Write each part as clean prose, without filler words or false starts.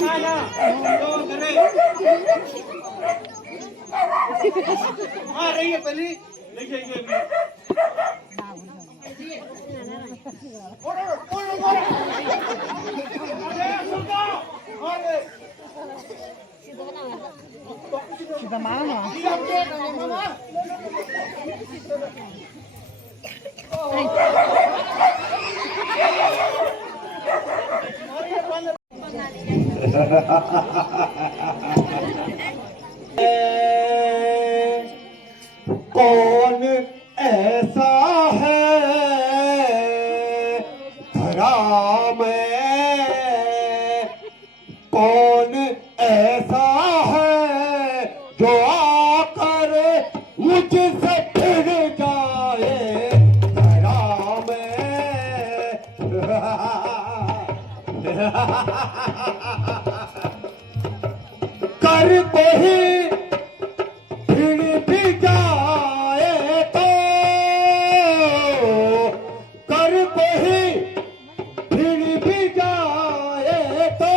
खाना तो करे हाँ रही है पहले ले जाइए Kita mana? कौन ऐसा है धरा में कौन ऐसा है जो आकर मुझसे फिर जाए धरा में कर कोई फिर भी जाए तो कर कोई फिर भी जाए तो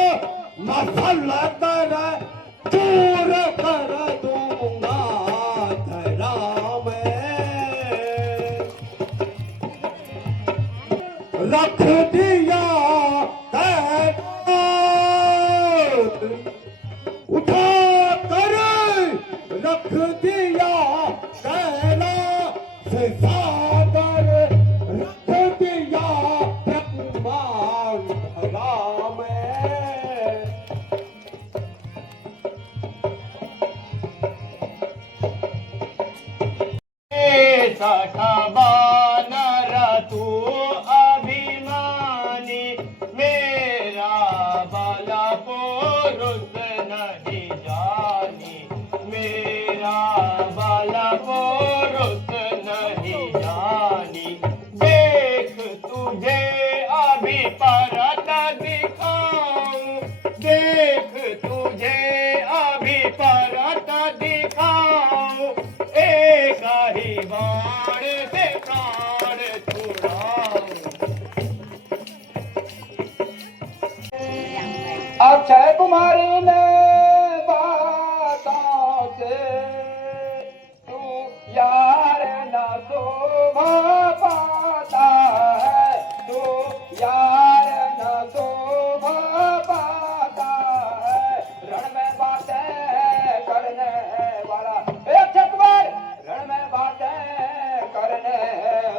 मसला कर दूर कर दूंगा धरा में रख दिया उठा कर रख दिया कैलाश सागर रख दिया ब्रह्मांड धरा में सठबानर तू अभिमानी मेरा बला पुरुष नहीं जानी मेरा बला पुरुष नहीं जानी देख तुझे अभी परत दिखाऊं देख तुझे अभी परत दिखाऊं एक ही बाण से प्राण छुड़ाऊं अक्षय कुमारी ने बातों से तू यार न शोभा पाता है तू यार न शोभा पाता है रण में बातें करने वाला अक्षय कुमार रण में बातें करने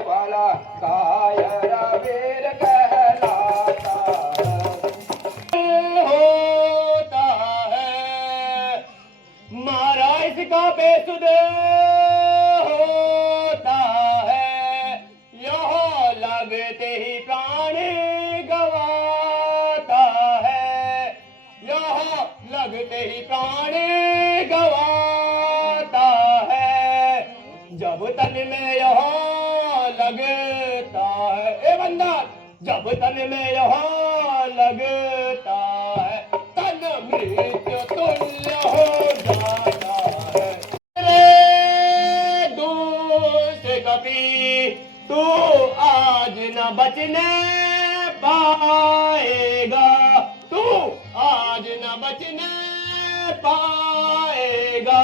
वाला कायर वीर कहलाता होता है मारा इसका बेसुधे होता है यह लगते ही प्राण गवाता है यह लगते ही प्राण गवाता है जब तन में यह लगता है ए बंदा जब तन में यह लगता है तन मृत्यु तुल्य हो जाता है रे दूत कपी तू आज न बचने पाएगा तू आज न बचने पाएगा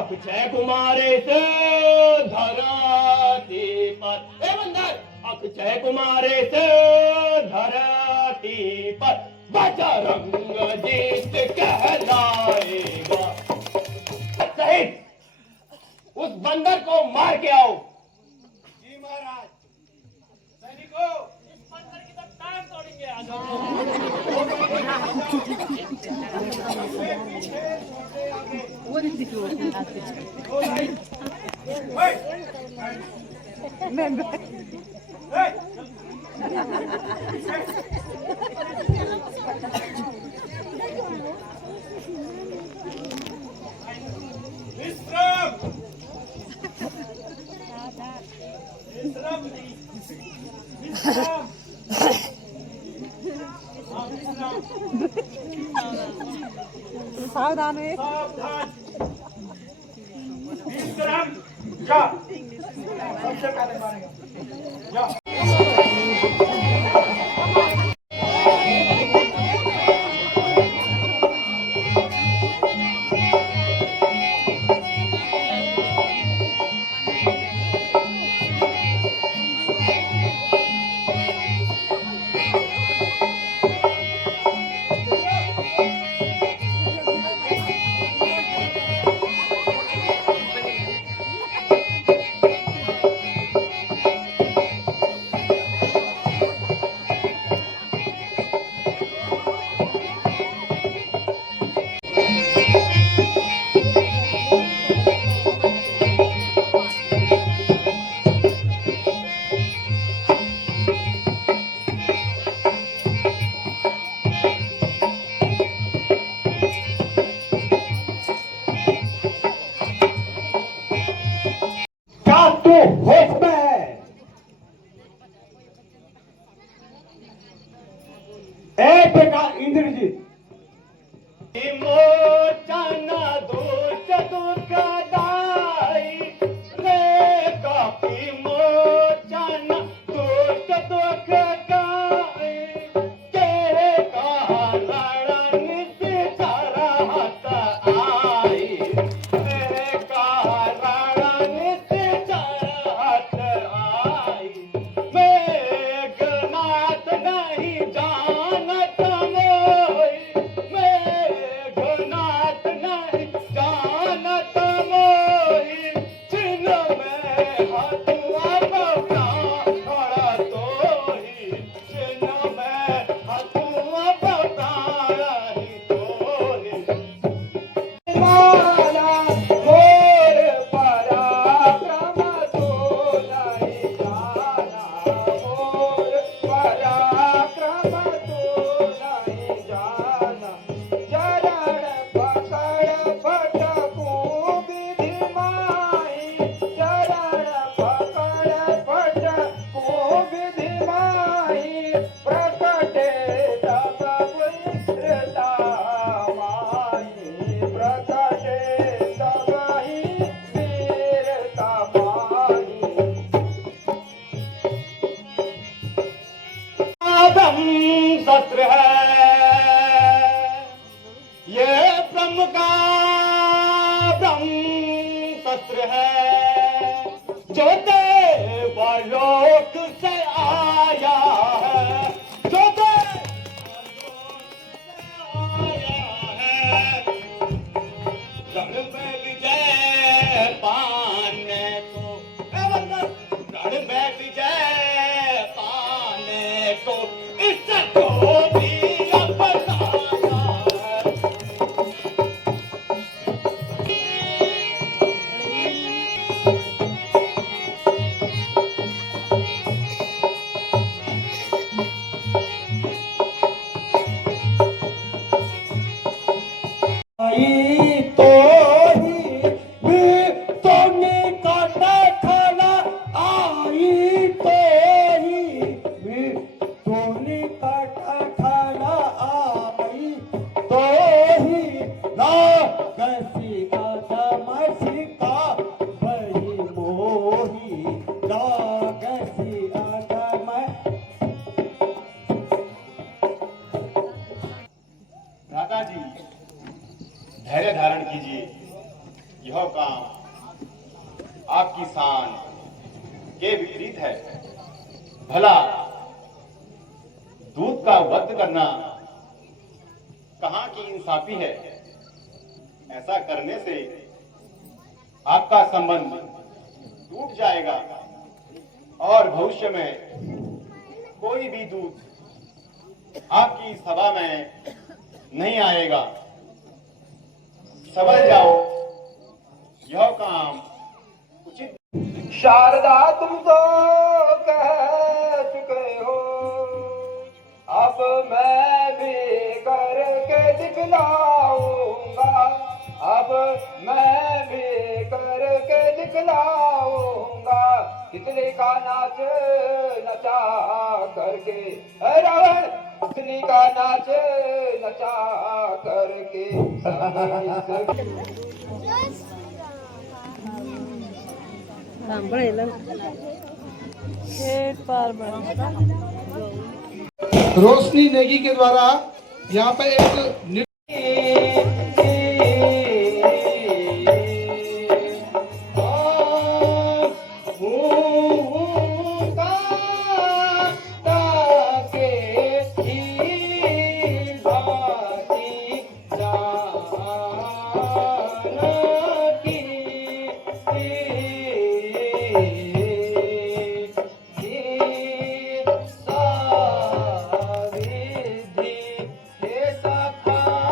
अक्षय कुमार से धरती पर ए बंदर अक्षय कुमार से धरती पर बजरंग जीत कहलाएगा सहित उस बंदर को मार के आओ जी महाराज सैनिकों इस बंदर की तो टांग तोड़ेंगे आज सावधान है विश्राम जा सबसे पहले मारेगा जा मोचन दुष्ट दुःखदाई रे कपि मोचन दुष्ट दुःखदाई के कारण निश्चर हत आई रे कारण निश्चर हत आई मेघनाथ नहीं जानत मोहि मेघनाथ नहीं जानत मोहि छिन में हथुआ बता खड़ा तोहि छिन में हथुआ बता रही तोहि माला मोर पराक्रम तो नहीं जाना मोर पराक्रम तो नहीं जाना चरण पकड़ पटकू विधि माही चरण पकड़ पटकू विधि माही प्रकटे तब वीरता माही प्रकटे तब ही वीरता माही आदम शस्त्र है ये ब्रह्म का ब्रह्म शस्त्र है जो देवलोक से आया है जो देवलोक से आया है रण में विजय पाने को रण में विजय पाने को इसको भी अपनाना है आई तो ही भी तो निकट खड़ा आई तो ही भी तो निकट खड़ा आई तो ही ना कसी का तमसी का बही मोही ना कसी अगम भ्राता जी धैर्य धारण कीजिए यह काम आपकी शान के विपरीत है भला दूध का वध करना कहाँ की इंसाफी है ऐसा करने से आपका संबंध टूट जाएगा और भविष्य में कोई भी दूत आपकी सभा में नहीं आएगा समझ जाओ यह काम उचित शारदा तुम तो कह चुके हो अब मैं भी करके दिखलाऊंगा अब मैं भी करके दिखलाऊंगा तितली का नाच नचा करके रावण तितली का नाच नचा करके सांभळेलं शेठ पार बड़ा रोशनी नेगी के द्वारा यहाँ पे एक हे सखा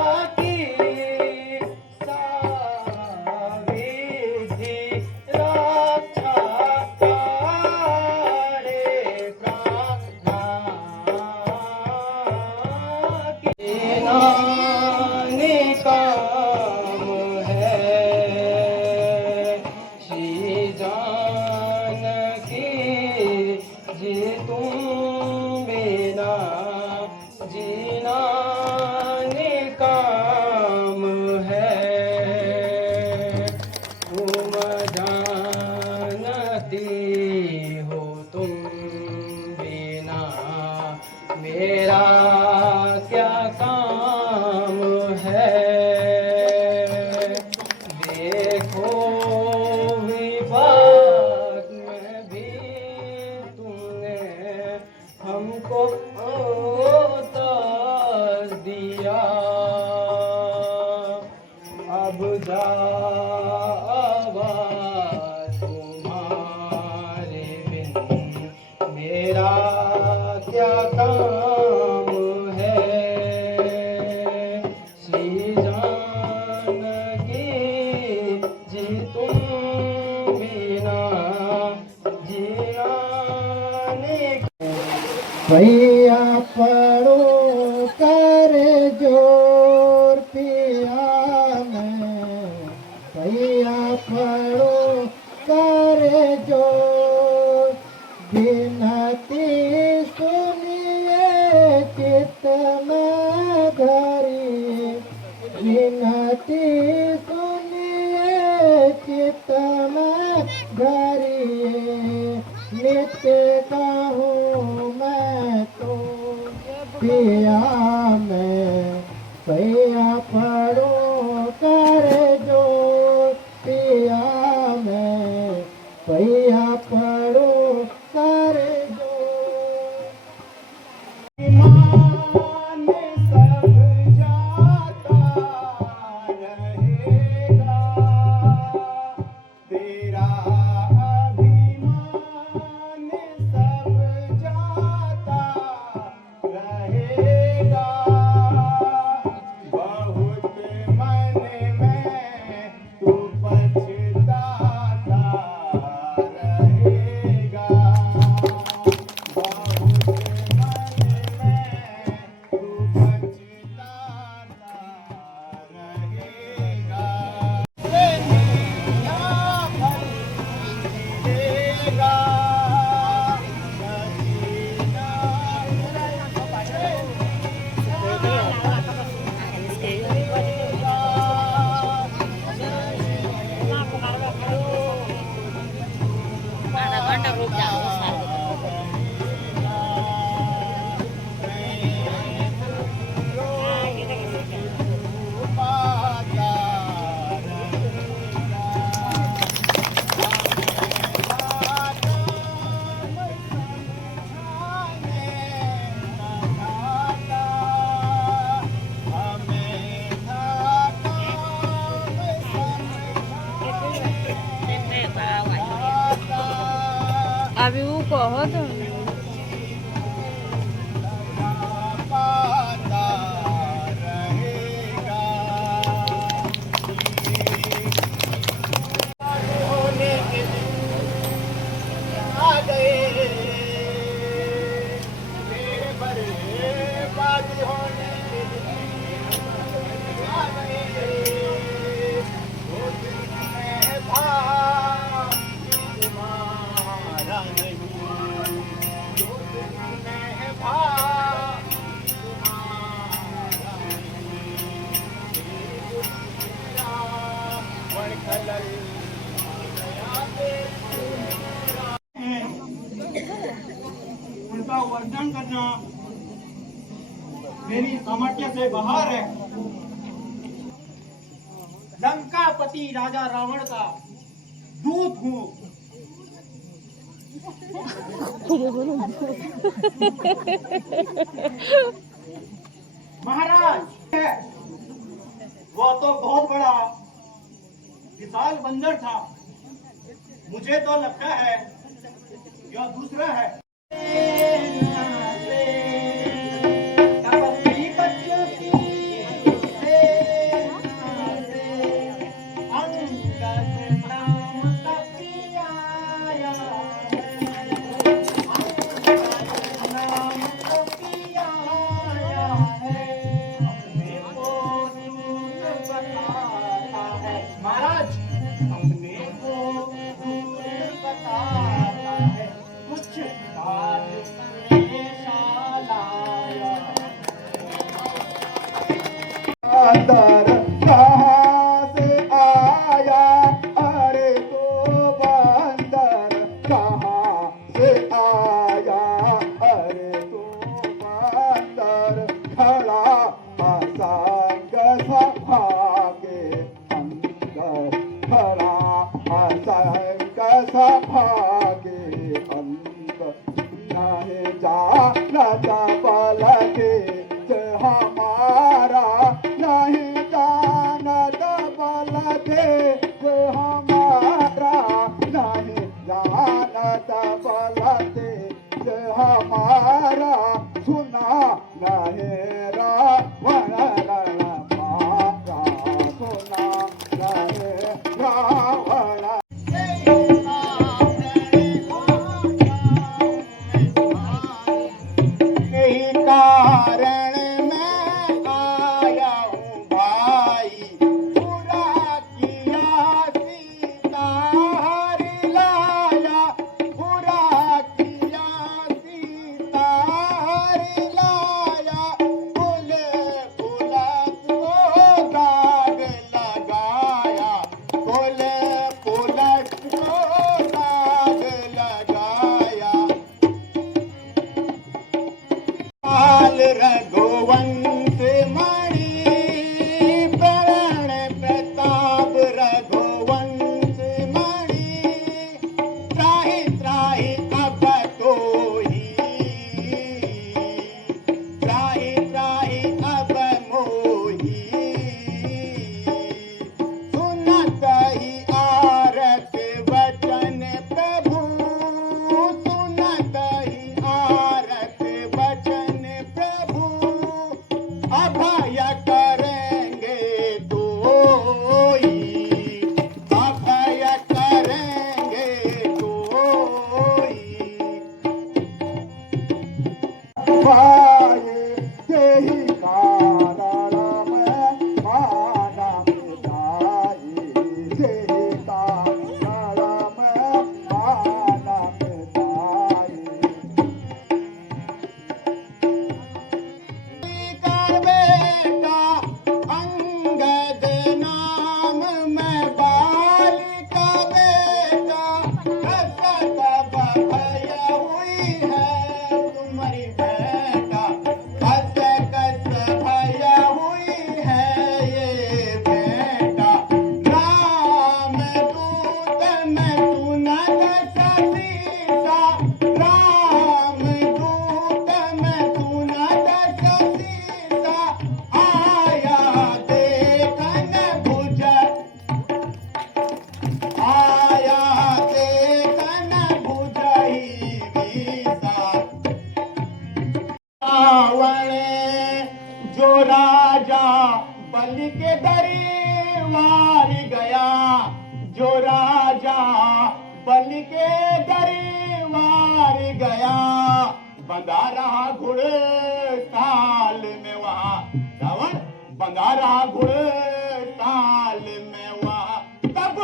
पिया अब जावा तुम्हारे बिन मेरा क्या काम है। श्री जानकी जी तुम बिना जीना नहीं। भैया पड़ो कर जोर पिया मैं, भैया पड़ो कर जोर, बिनती सुनिए चित्त में धरी, बिनती सुनिए चित्त में धरी, नित्य कहूँ मैं तो पिया मैं, भैया पड़ो कर जो पिया मैं, भैया पड़ो कर जो। ईमान सब जाता रहेगा, तेरा अभिमान सब जाता रहेगा। बहुत मन में तू पछताता रहेगा, बहुत मन में तू पछताता रहेगा। दुनिया भर मिलेगा, अभी वो कहो तो पाता रहेगा। होने के दिन आ गए, मेरे बर्बाद होने के दिन आ गए। वो दिन मैं था तुम्हारा नहीं, वो दिन मैं था तुम्हारा नहीं। उनका वर्णन करना मेरी सामर्थ्य से बाहर है। लंकापति राजा रावण का दूत हूँ। महाराज है वो तो बहुत बड़ा विशाल बंदर था, मुझे तो लगता है यह दूसरा है। महाराज अपने को दूर बताता है, कुछ काज लाया। अंदर कहाँ से आया, अरे तो बंदर कहाँ से आया, अरे तो बंदर खड़ा असंग सभा के अंदर, खड़ा असंग सभा के अंदर। नहीं जानता बल के हमारा सुनत ही आरत वचन प्रभु, सुनत ही आरत वचन प्रभु, अभय करेंगे तोई, अभय करेंगे तोई। पाए तेहि कारण में माना मिटाई, तेहि कारण में माना मिटाई। कर बेटा अंगद नाम में बाल का बेटा, कसक भय हुई है तुम्हारी बेटा, कस कस भय हुई है ये बेटा। राम दूत में सुनत सतीसा, राम दूत में सुनत सतीसा, आया देखन भुज, आया देखन भुजहि वीसा। रावण जो राजा बलि के दरबार गया, जो राजा बलि के दरबार गया, बंधा रहा घुड़साल में वहाँ, रावण बंधा रहा घुड़साल में वहाँ, तब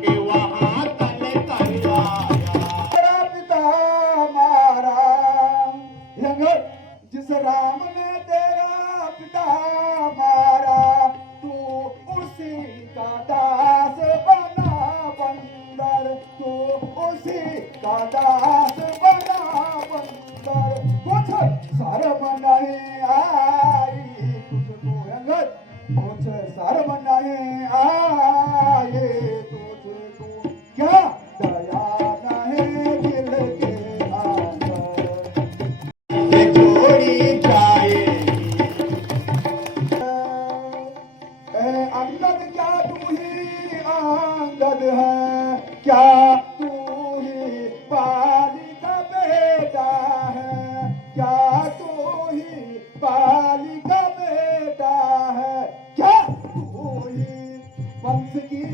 के वहाँ तल कर आया। तेरा पिता मारा यंगर, जिस राम ने तेरा पिता मारा, तू उसी का दास बना बंदर, तू उसी का दास बना बंदर। कुछ शर्म नहीं आई तुझको यंगर, कुछ शर्म नहीं आई तुझको, क्या दया नहीं दिल के अंदर। ये जोड़ी जाएगी। अंगद क्या तू ही अंगद है, क्या तू ही पाली का बेटा है, क्या तू ही पाली का बेटा है, क्या तू ही वंश की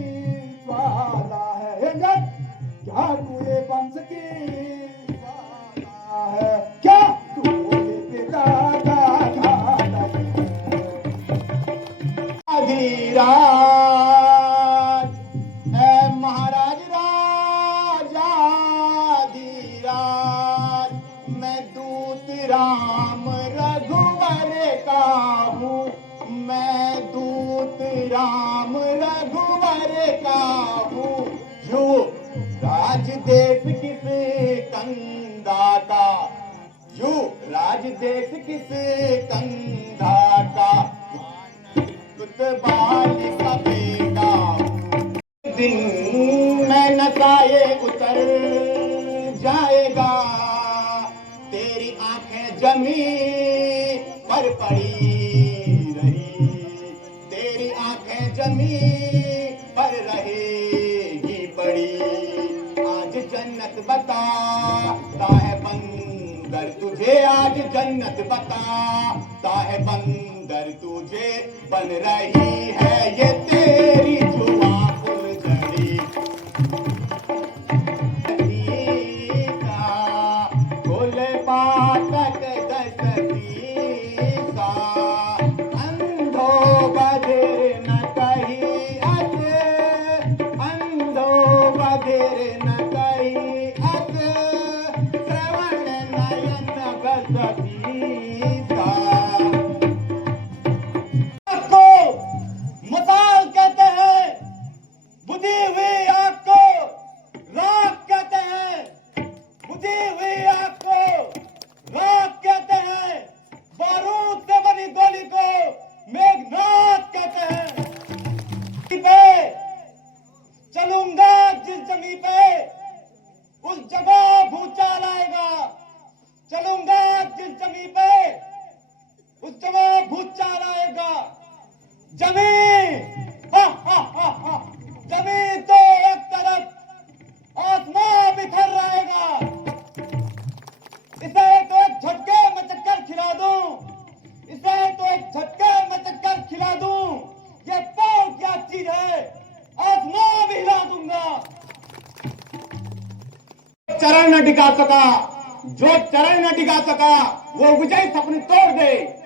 ज्वाला है अंगद, क्या तू ये वंश की ज्वाला है, क्या तू ये पिता का घातक है। धीराज है महाराज राजा धीराज, मैं दूत राम रघुवर का हूँ, मैं दूत राम रघुवर का हूँ। जो राज देश किस कंधा का, जो राज देश किस कंधा का, बाल का बेटा दिन में नसाए उतर जाएगा, तेरी आंखें जमीन पर पड़ी रही, तेरी आंखें जमीन पर रहेगी पड़ी। आज जन्नत बताता है बंदर तुझे, आज जन्नत बताता है बंदर तुझे, बन रही है ये तेरी जुआ फुलझड़ी। गोल पातक दसतीसा, अंधो बधिर न कही अत, अंधो बधिर न कही अत, श्रवण नयन गसतीसा। को मसाल जमीन, हा, हा, हा, हा। जमीन तो एक तरफ, आसमां बिखर रहेगा। इसे तो एक झटके में चक्कर खिला दूं, इसे तो एक झटके में चक्कर खिला दूं। ये पाँव क्या चीज है, आसमां भी हिला दूंगा। चरण न टिका सका, जो चरण न टिका सका वो विजय सपने तोड़ दे।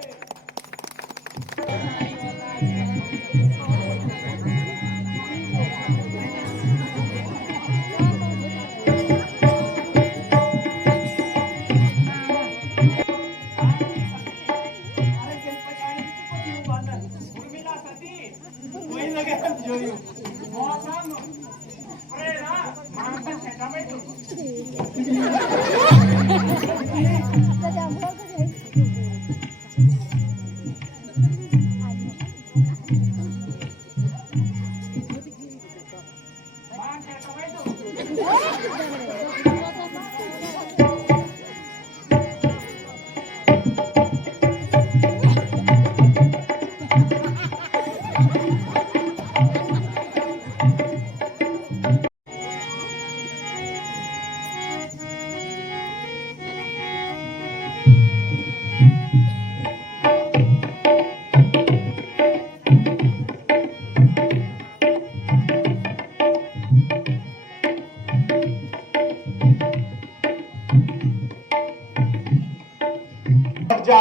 लौट जा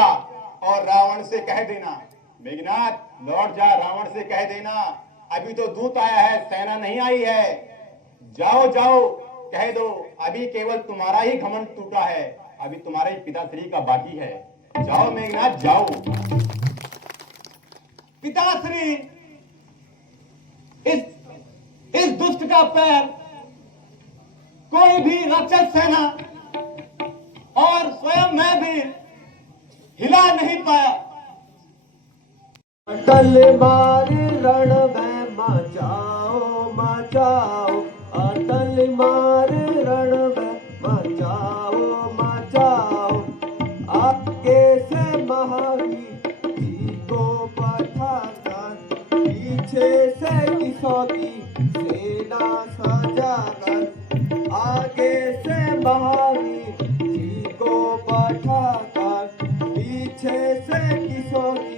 और रावण से कह देना, मेघनाथ लौट जा, रावण से कह देना अभी तो दूत आया है, सेना नहीं आई है। जाओ जाओ कह दो अभी केवल तुम्हारा ही घमंड टूटा है, अभी तुम्हारे ही पिताश्री का बाकी है। जाओ मेघनाथ जाओ। पिताश्री, इस दुष्ट का पैर कोई भी राक्षस सेना और स्वयं मैं भी हिला नहीं पाया। अटल मार रण में मचाओ मचाओ, अटल मार रण में मचाओ मचाओ। आगे से महावीर जी को पठाकर, पीछे से किसों की सेना सजाकर। आगे से महावीर जी को पठाकर, पीछे से किसों की